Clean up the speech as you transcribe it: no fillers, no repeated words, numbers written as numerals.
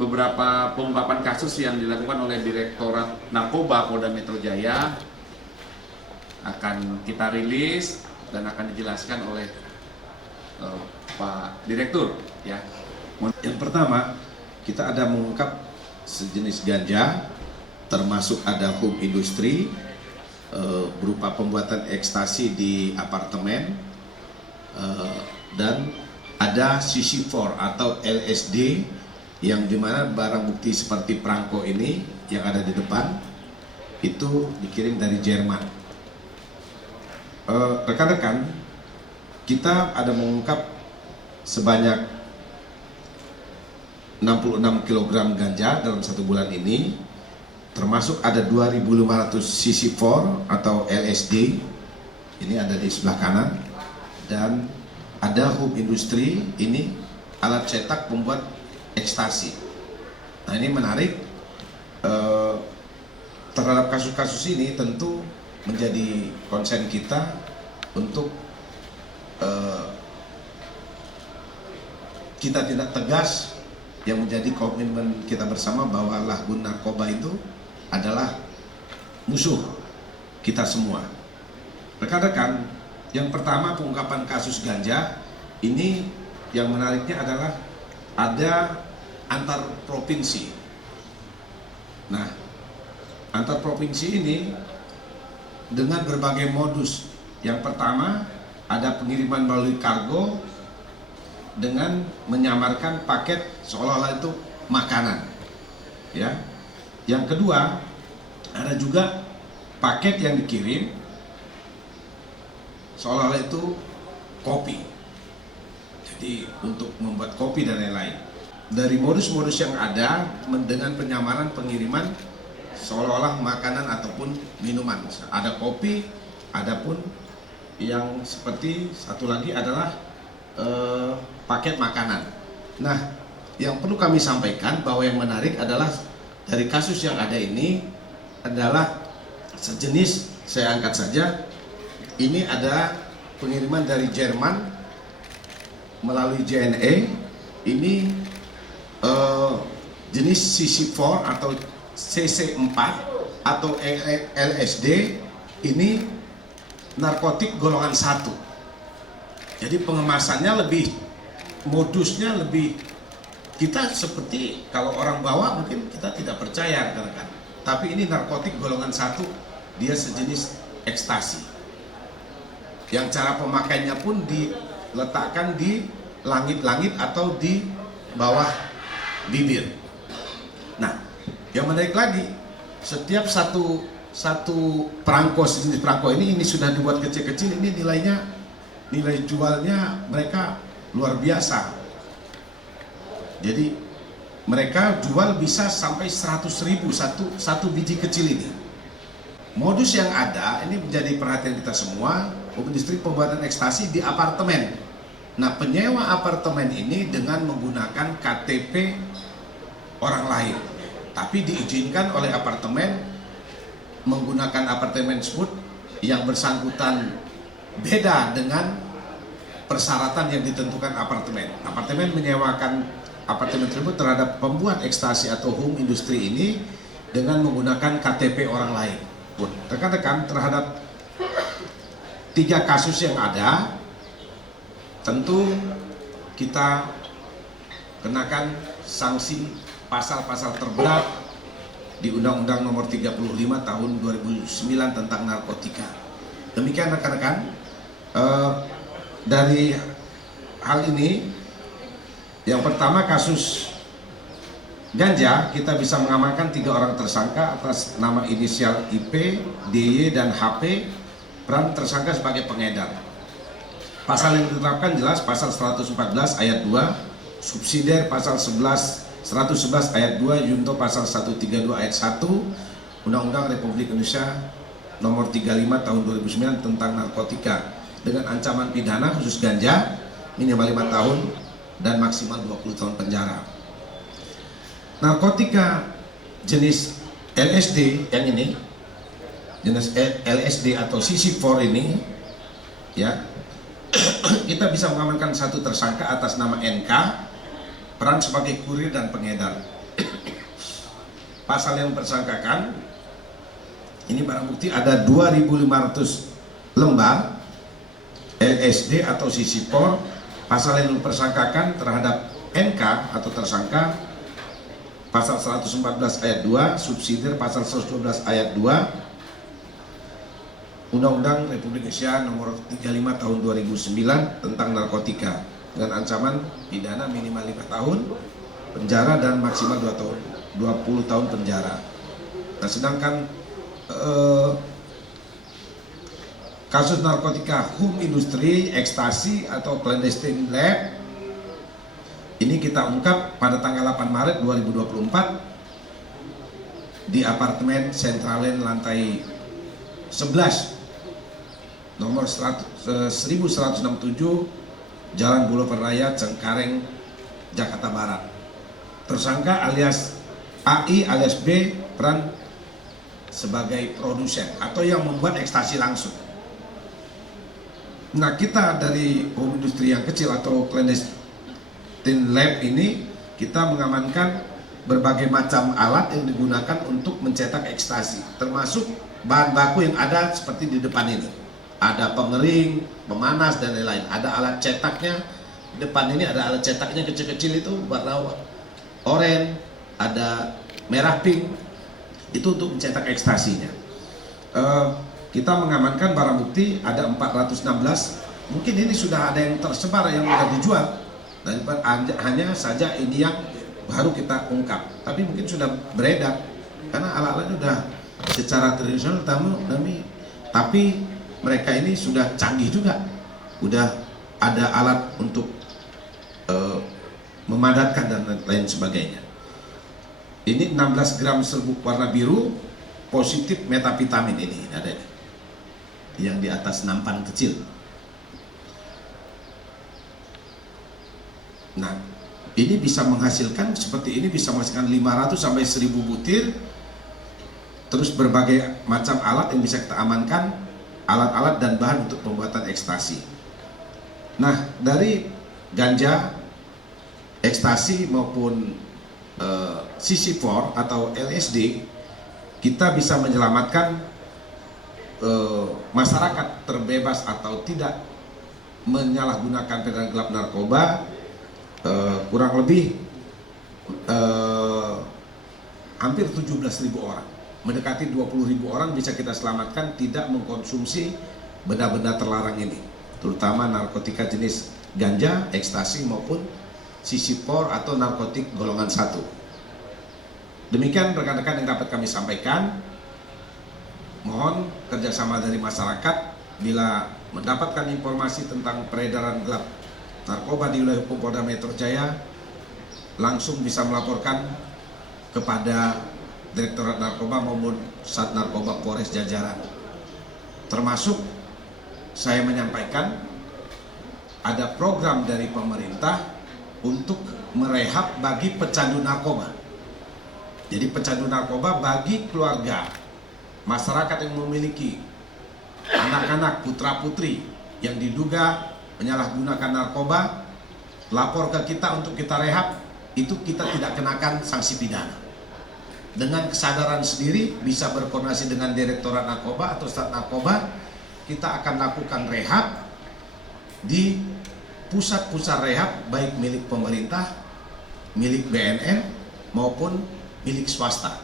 beberapa pengungkapan kasus yang dilakukan oleh Direktorat Narkoba Polda Metro Jaya akan kita rilis dan akan dijelaskan oleh Pak Direktur ya. Yang pertama, kita ada mengungkap sejenis ganja, termasuk ada home industri berupa pembuatan ekstasi di apartemen, dan ada CC4 atau LSD yang dimana barang bukti seperti perangko ini yang ada di depan itu dikirim dari Jerman. Rekan-rekan, kita ada mengungkap sebanyak 66 kg ganja dalam satu bulan ini, termasuk ada 2.500 CC4 atau LSD, ini ada di sebelah kanan, dan ada home industri, ini alat cetak pembuat ekstasi. Nah, ini menarik. Terhadap kasus-kasus ini tentu menjadi konsen kita untuk kita tindak tegas, yang menjadi komitmen kita bersama bahwa lahgun narkoba itu adalah musuh kita semua. Rekan-rekan, yang pertama pengungkapan kasus ganja ini yang menariknya adalah ada antar provinsi. Nah, antar provinsi ini dengan berbagai modus. Yang pertama ada pengiriman melalui kargo dengan menyamarkan paket seolah-olah itu makanan, ya. Yang kedua, ada juga paket yang dikirim seolah-olah itu kopi. Jadi untuk membuat kopi dan lain-lain. Dari modus-modus yang ada dengan penyamaran pengiriman seolah-olah makanan ataupun minuman. Ada kopi, ada pun yang seperti satu lagi adalah paket makanan. Nah, yang perlu kami sampaikan bahwa yang menarik adalah dari kasus yang ada ini adalah sejenis, saya angkat saja, ini ada pengiriman dari Jerman melalui JNE, ini jenis CC4 atau CC4 atau LSD, ini narkotik golongan 1. Jadi pengemasannya lebih, modusnya lebih, kita seperti kalau orang bawa mungkin kita tidak percaya kan. Tapi ini narkotik golongan 1, dia sejenis ekstasi. Yang cara pemakainya pun diletakkan di langit-langit atau di bawah bibir. Nah, yang menarik lagi, setiap satu perangko, sejenis perangko ini sudah dibuat kecil-kecil, ini nilai jualnya mereka luar biasa. Jadi mereka jual bisa sampai 100.000 satu biji kecil ini. Modus yang ada ini menjadi perhatian kita semua, industri pembuatan ekstasi di apartemen. Nah, penyewa apartemen ini dengan menggunakan KTP orang lain, tapi diizinkan oleh apartemen menggunakan apartemen tersebut yang bersangkutan beda dengan persyaratan yang ditentukan apartemen. Apartemen menyewakan apartemen tersebut terhadap pembuat ekstasi atau home industri ini dengan menggunakan KTP orang lain. Rekan-rekan, terhadap 3 kasus yang ada, tentu kita kenakan sanksi pasal-pasal terberat di Undang-Undang Nomor 35 Tahun 2009 tentang narkotika. Demikian rekan-rekan, dari hal ini, yang pertama kasus ganja, kita bisa mengamankan 3 orang tersangka atas nama inisial IP, DY, dan HP. Peran tersangka sebagai pengedar. Pasal yang ditetapkan jelas pasal 114 ayat 2, subsidiar pasal 111 ayat 2, junto pasal 132 ayat 1, Undang-Undang Republik Indonesia Nomor 35 Tahun 2009 tentang narkotika, dengan ancaman pidana khusus ganja minimal 5 tahun dan maksimal 20 tahun penjara. Narkotika jenis LSD yang ini, jenis LSD atau CC4 ini, ya, kita bisa mengamankan 1 tersangka atas nama NK, peran sebagai kurir dan pengedar. pasal yang mempersangkakan, ini barang bukti ada 2.500 lembar LSD atau sisipor. Pasal yang mempersangkakan terhadap NK atau tersangka pasal 114 ayat 2, subsidiar pasal 112 ayat 2 Undang-Undang Republik Indonesia nomor 35 tahun 2009 tentang narkotika dengan ancaman pidana minimal 5 tahun penjara dan maksimal 20 tahun penjara. Nah, sedangkan kasus narkotika home industri, ekstasi atau clandestine lab ini kita ungkap pada tanggal 8 Maret 2024 di apartemen Centralen lantai 11 nomor 1167 Jalan Boulevard Raya Cengkareng, Jakarta Barat. Tersangka alias AI alias B peran sebagai produsen atau yang membuat ekstasi langsung. Nah, kita dari home industri yang kecil atau clandestine lab ini kita mengamankan berbagai macam alat yang digunakan untuk mencetak ekstasi, termasuk bahan baku yang ada seperti di depan ini. Ada pengering, pemanas dan lain-lain. Ada alat cetaknya. Depan ini ada alat cetaknya kecil-kecil itu warna oranye, ada merah pink. Itu untuk mencetak ekstasinya. Kita mengamankan barang bukti ada 416. Mungkin ini sudah ada yang tersebar yang sudah dijual, dan hanya saja ini yang baru kita ungkap. Tapi mungkin sudah beredar karena alat-alatnya sudah secara tradisional, tapi mereka ini sudah canggih juga, sudah ada alat untuk memadatkan dan lain sebagainya. Ini 16 gram serbuk warna biru positif metavitamin ini ada yang di atas nampan kecil. Nah, ini bisa menghasilkan seperti ini, bisa menghasilkan 500 sampai 1000 butir. Terus berbagai macam alat yang bisa kita amankan, alat-alat dan bahan untuk pembuatan ekstasi. Nah, dari ganja, ekstasi maupun CC4 atau LSD, kita bisa menyelamatkan masyarakat terbebas atau tidak menyalahgunakan peredaran gelap narkoba. Kurang lebih hampir 17.000 orang, mendekati 20.000 orang bisa kita selamatkan tidak mengkonsumsi benda-benda terlarang ini, terutama narkotika jenis ganja, ekstasi maupun CC4 atau narkotik golongan 1. Demikian rekan-rekan yang dapat kami sampaikan. Mohon kerjasama dari masyarakat bila mendapatkan informasi tentang peredaran gelap narkoba di wilayah hukum Polda Metro Jaya, langsung bisa melaporkan kepada Direktorat Narkoba maupun Sat Narkoba Polres jajaran. Termasuk saya menyampaikan ada program dari pemerintah untuk merehab bagi pecandu narkoba. Jadi pecandu narkoba bagi keluarga, masyarakat yang memiliki anak-anak putra-putri yang diduga menyalahgunakan narkoba, lapor ke kita untuk kita rehab, itu kita tidak kenakan sanksi pidana. Dengan kesadaran sendiri bisa berkoordinasi dengan Direktorat Narkoba atau Sat Narkoba, kita akan lakukan rehab di pusat-pusat rehab baik milik pemerintah, milik BNN maupun milik swasta.